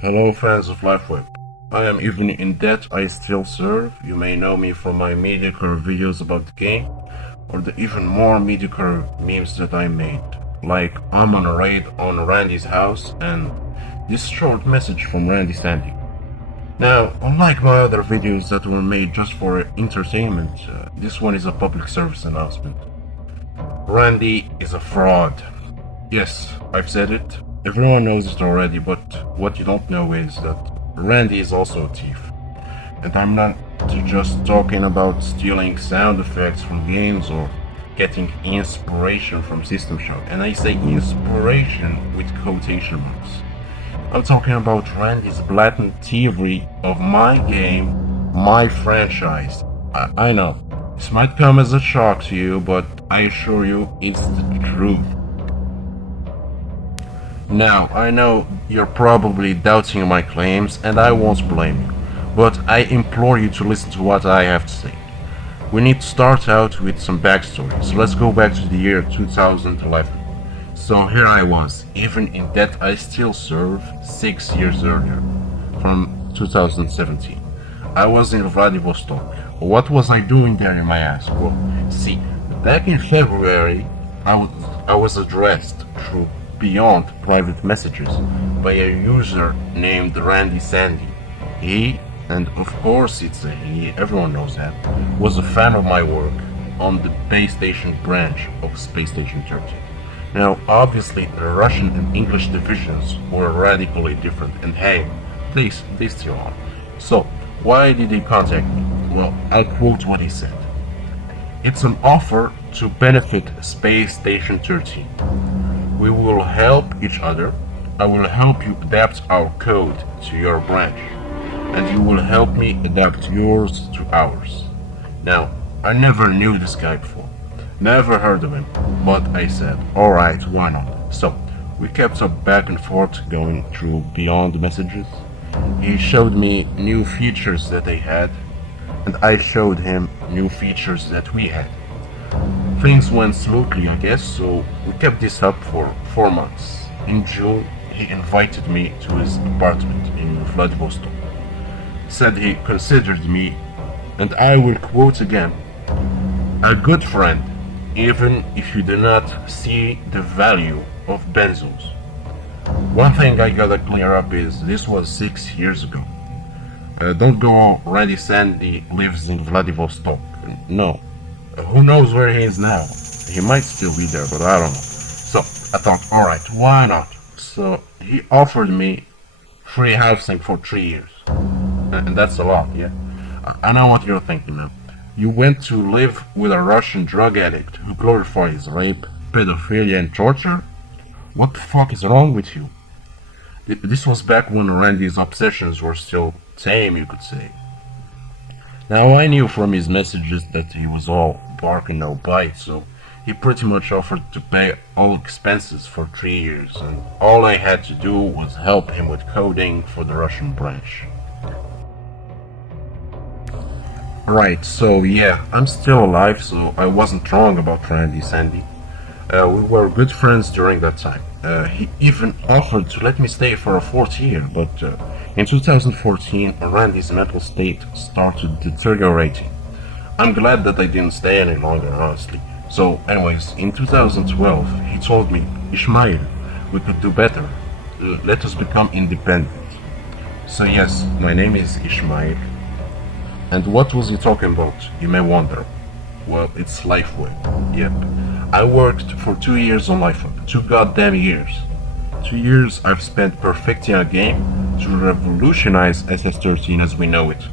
Hello fans of Lifeweb. I am even in debt I still serve. You may know me from my mediocre videos about the game, or the even more mediocre memes that I made. Like I'm on a raid on Randy's house and this short message from Randy Sandy. Now, unlike my other videos that were made just for entertainment, this one is a public service announcement. Randy is a fraud. Yes, I've said it. Everyone knows it already, but what you don't know is that Randy is also a thief. And I'm not just talking about stealing sound effects from games or getting inspiration from System Shock. And I say inspiration with quotation marks. I'm talking about Randy's blatant thievery of my game, my franchise. I know, this might come as a shock to you, but I assure you it's the truth. Now, I know you're probably doubting my claims, and I won't blame you, but I implore you to listen to what I have to say. We need to start out with some backstory, so let's go back to the year 2011. So here I was, even in debt I still serve 6 years earlier, from 2017. I was in Vladivostok. What was I doing there, you may ask? Well, see, back in February, I was addressed through Beyond private messages by a user named Randy Sandy. He, and of course it's a he, everyone knows that, was a fan of my work on the base station branch of Space Station 13. Now, obviously, the Russian and English divisions were radically different, and hey, they still are. So, why did he contact me? Well, I'll quote what he said. It's an offer to benefit Space Station 13. We will help each other. I will help you adapt our code to your branch, and you will help me adapt yours to ours. Now, I never knew this guy before, never heard of him, but I said, alright, why not? So, we kept up back and forth going through Beyond messages. He showed me new features that they had, and I showed him new features that we had. Things went smoothly, I guess, so we kept this up for 4 months. In June, he invited me to his apartment in Vladivostok. Said he considered me, and I will quote again, a good friend, even if you do not see the value of benzos. One thing I gotta clear up is this was 6 years ago. Don't go Randy Sandy lives in Vladivostok. No. Who knows where he is now? He might still be there, but I don't know. So I thought, alright, why not? So he offered me free housing for 3 years. And that's a lot, yeah? I know what you're thinking now. You went to live with a Russian drug addict who glorifies rape, pedophilia, and torture? What the fuck is wrong with you? This was back when Randy's obsessions were still tame, you could say. Now I knew from his messages that he was all bark and no bite, so he pretty much offered to pay all expenses for 3 years, and all I had to do was help him with coding for the Russian branch. Right, so yeah, I'm still alive, so I wasn't wrong about Randy Sandy. We were good friends during that time. He even offered to let me stay for a 4th year, but in 2014, Randy's mental state started deteriorating. I'm glad that I didn't stay any longer, honestly. So, anyways, in 2012, he told me, Ishmael, we could do better. Let us become independent. So yes, my name is Ishmael. And what was he talking about, you may wonder? Well, it's Lifeweb. Yep. I worked for 2 years on Lifeweb. 2 goddamn years. 2 years I've spent perfecting a game to revolutionize SS13 as we know it.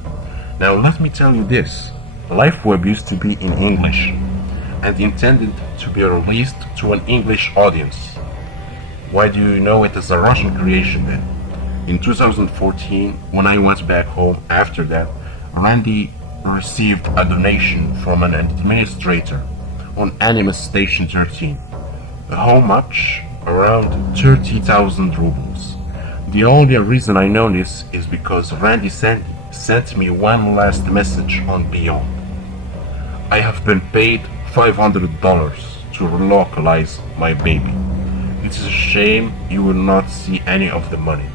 Now let me tell you this. Lifeweb used to be in English and intended to be released to an English audience. Why do you know it as a Russian creation then? In 2014, when I went back home after that, Randy received a donation from an administrator on Animus Station 13. How much? Around 30,000 rubles. The only reason I know this is because Randy sent me one last message on Beyond. I have been paid $500 to relocalize my baby. It is a shame you will not see any of the money.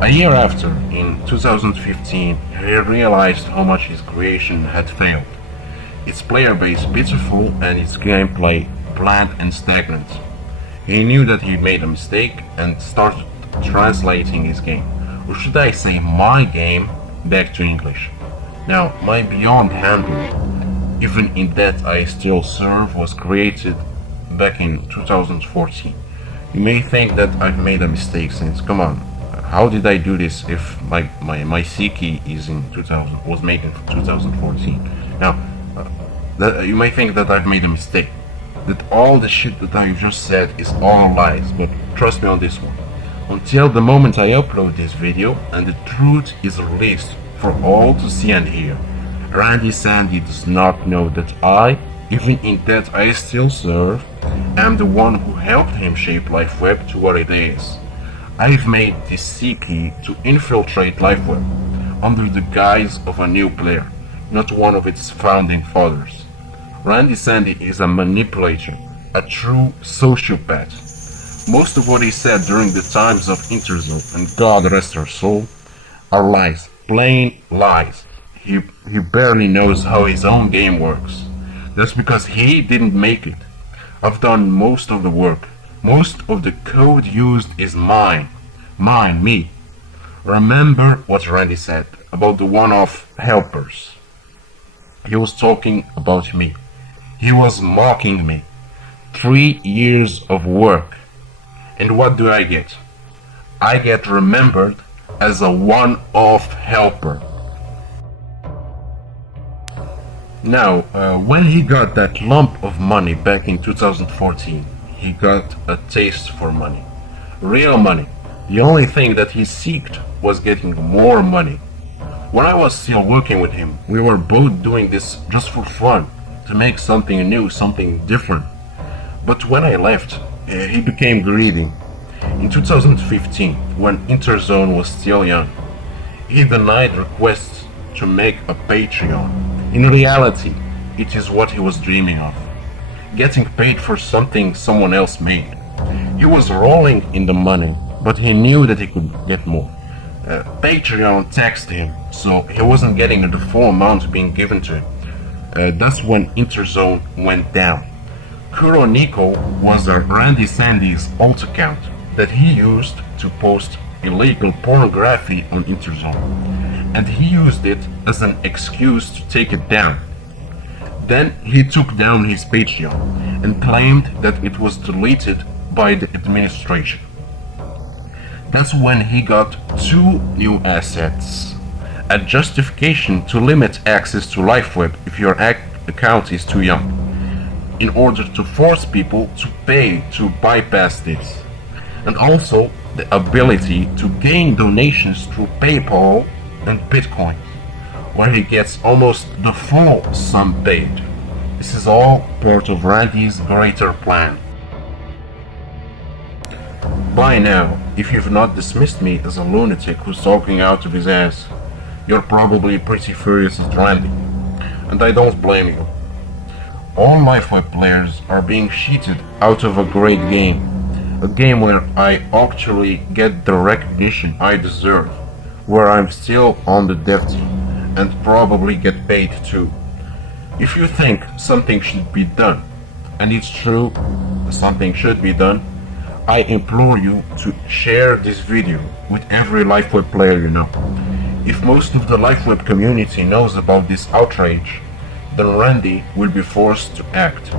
A year after, in 2015, he realized how much his creation had failed. Its player base pitiful and its gameplay bland and stagnant. He knew that he made a mistake and started translating his game, or should I say my game, back to English. Now, my Beyond handle, even in that I still serve, was created back in 2014. You may think that I've made a mistake since, come on, how did I do this if my C key is in 2000, was made in 2014? Now, you may think that I've made a mistake, that all the shit that I just said is all lies, but trust me on this one. Until the moment I upload this video and the truth is released for all to see and hear, Randy Sandy does not know that I, even in that I still serve, am the one who helped him shape Lifeweb to what it is. I've made this C key to infiltrate Lifeweb under the guise of a new player, not one of its founding fathers. Randy Sandy is a manipulator, a true sociopath. Most of what he said during the times of Interzone, and God rest her soul, are lies, plain lies. He barely knows how his own game works. That's because he didn't make it. I've done most of the work. Most of the code used is mine. Mine, me. Remember what Randy said about the one-off helpers. He was talking about me. He was mocking me. 3 years of work. And what do I get? I get remembered as a one-off helper. Now, when he got that lump of money back in 2014, he got a taste for money. Real money. The only thing that he seeked was getting more money. When I was still working with him, we were both doing this just for fun, to make something new, something different. But when I left, he became greedy. In 2015, when Interzone was still young, he denied requests to make a Patreon. In reality, it is what he was dreaming of. Getting paid for something someone else made. He was rolling in the money, but he knew that he could get more. Patreon taxed him, so he wasn't getting the full amount being given to him. That's when Interzone went down. Kuro Nico was a Randy Sandy's alt account that he used to post illegal pornography on Interzone, and he used it as an excuse to take it down. Then he took down his Patreon and claimed that it was deleted by the administration. That's when he got 2 new assets. A justification to limit access to Lifeweb if your account is too young, in order to force people to pay to bypass this, and also the ability to gain donations through PayPal and Bitcoin, where he gets almost the full sum paid. This is all part of Randy's greater plan. By now, if you've not dismissed me as a lunatic who's talking out of his ass, you're probably pretty furious at Randy, and I don't blame you. All Lifeweb players are being cheated out of a great game, a game where I actually get the recognition I deserve, where I'm still on the dev team, and probably get paid too. If you think something should be done, and it's true, something should be done, I implore you to share this video with every Lifeweb player you know. If most of the Lifeweb community knows about this outrage, then Randy will be forced to act.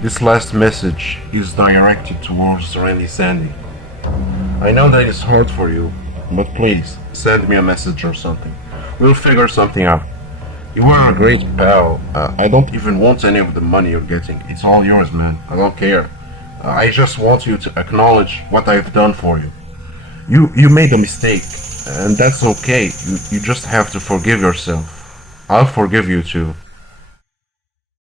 This last message is directed towards Randy Sandy. I know that it's hard for you, but please send me a message or something. We'll figure something out. You are a great pal. I don't even want any of the money you're getting. It's all yours, man. I don't care. I just want you to acknowledge what I've done for you. You made a mistake, and that's okay. You just have to forgive yourself. I'll forgive you too.